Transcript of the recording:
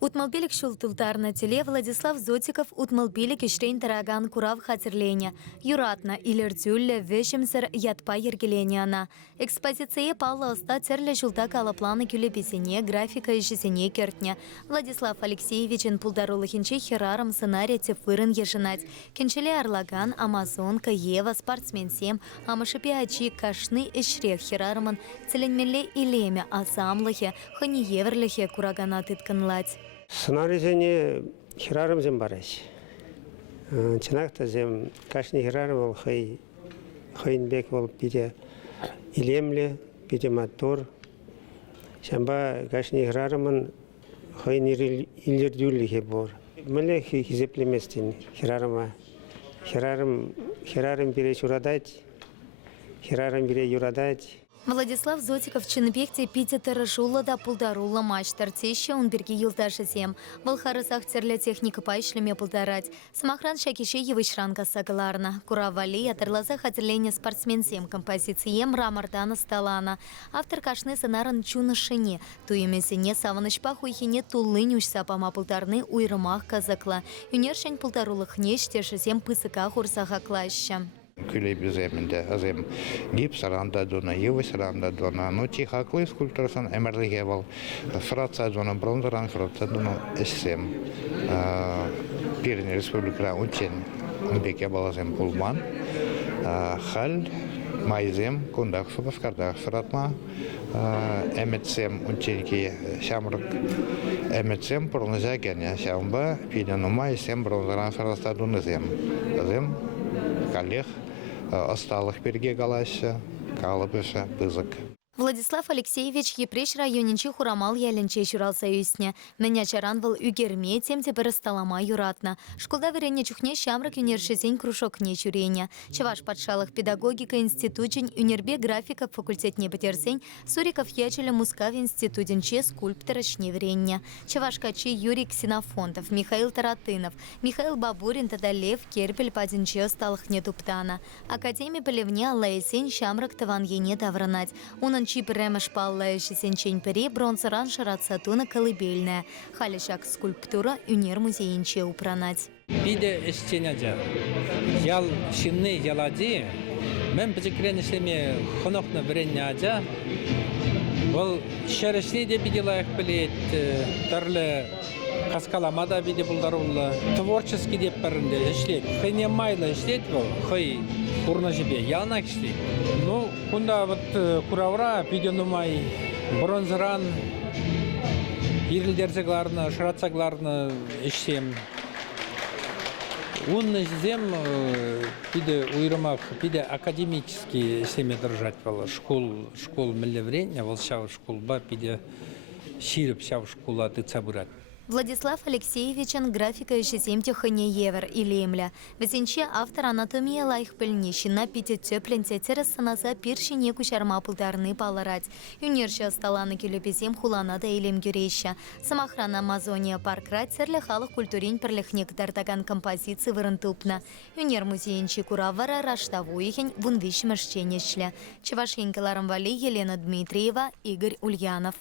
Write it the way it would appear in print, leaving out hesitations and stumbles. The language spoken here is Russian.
Утмалбелик шултылтар на теле Владислав Зотиков утмалбелик иштейн тараган курав хатерления. Юратна илертюлле вешемсер ятпа ергелениана. Экспозиция пала оста терле шулта калапланы кюлепесене графика ишесене кертня. Владислав Алексеевичен пулдарулыхинче хераром сценария тефырын ешенать. Кенчеле арлаган, амазонка, Ева, спортсменсем, амашипе ачи кашны ишрех херарман, целенмеле илемя асамлыхе, хани еверлихе курагана тытканлать. Сценарийзене хирарым зем бараш. Чынакта зем кашни хирарым ол хайнбек ол биде илемле, биде мотор. Шамба кашни хирарымын хайн илердюллихе бор. Мэле хизеплеместин хирарыма. Хирарым бире чурадать, хирарым бире юрадать. Владислав Зотиков чынпекте пите тарашула да пулдарула мачтар теща он берги юлдашесем. Волхарысах терле техника пайшлеме пулдарать. Самохран шакише евышранка сагаларна. Куравали атерлаза хатерление спортсменсем композицием рамардана сталана. Автор кашны сценаран чуна шине. Туемесене саваныш пахуйхине тулынюш сапама пулдарны уйрымах казакла. Юнершень пулдарулых нештешесем пысыка хурсаха клаща. Күлебіземінде азем гипс аранда дона, евыс аранда дона, но тихаклы скульптурасын әмірліге бол. Фратса дона, бронзаран фратса дона эссем. Пирин республикара учен беке балазем пулман. Хал майзем кундак субаскардак фратма. Әметсем ученки шамрык. Әметсем пронызя гене шамба, пиден умай сем бронзаран фратса дона зем. Азем коллег осталых береге галаща, калыбыша, пызык. Владислав Алексеевич епреш районинче хурамал яленче чуралса юсне. Меня чаранвал үгерме темте пересталама юратна. Школда верене чухне шамрак юнершесень кружок не чуреня. Чеваш подшалых педагогика институтень юнербе графика факультет не потерсень. Суриков ячеля мускав институтенче скульпторочне веренья. Чеваш качи Юрий Ксенофонтов, Михаил Таратынов, Михаил Бабурин Тадалев, Керпель паденче осталых не туптана. Академия полевня лаесень шамрак таван ене тавранать. Чип ремеш паллающий сенчень пере бронзаран шаратсатуна колыбельная. Халишак скульптура юнер музейнче упранать. Биде эстеняджа. Ял шинны ялади. Мен бизикренешлеме хонокна вренняджа. Ол шерешни де биделаях билет. Тарле каскаламада биде булдарулла. Творческий деп парынде ишлет. Хэне майла ишлет бол. Хэй курна жебе ялнак ишлет. Ну, кунда вот куравра пиденумай бронзаран ирилдерзегларны, шыратсагларны ишсем. Унны жезем пиде уйрымак, пиде академический семе держать было. Школ миллеврения, волшав школба, пиде ширип шав школа ты цабурат. Владислав Алексеевичен графика ишесемте хане евер илемля. Везенче автор анатомия лайх пельнищина пите тепленте тересанаса пиршине кучарма пулдарны паларать. Юнерши осталаны келепесем хуланада илем гюреща. Самохрана Амазония паркрат серле халық культурин перлехнек тартаган композиции вырынтупна. Юнер музейнчи куравара раштавуихень вунвищ мышченешле. Чевашенькаларам вали Елена Дмитриева, Игорь Ульянов.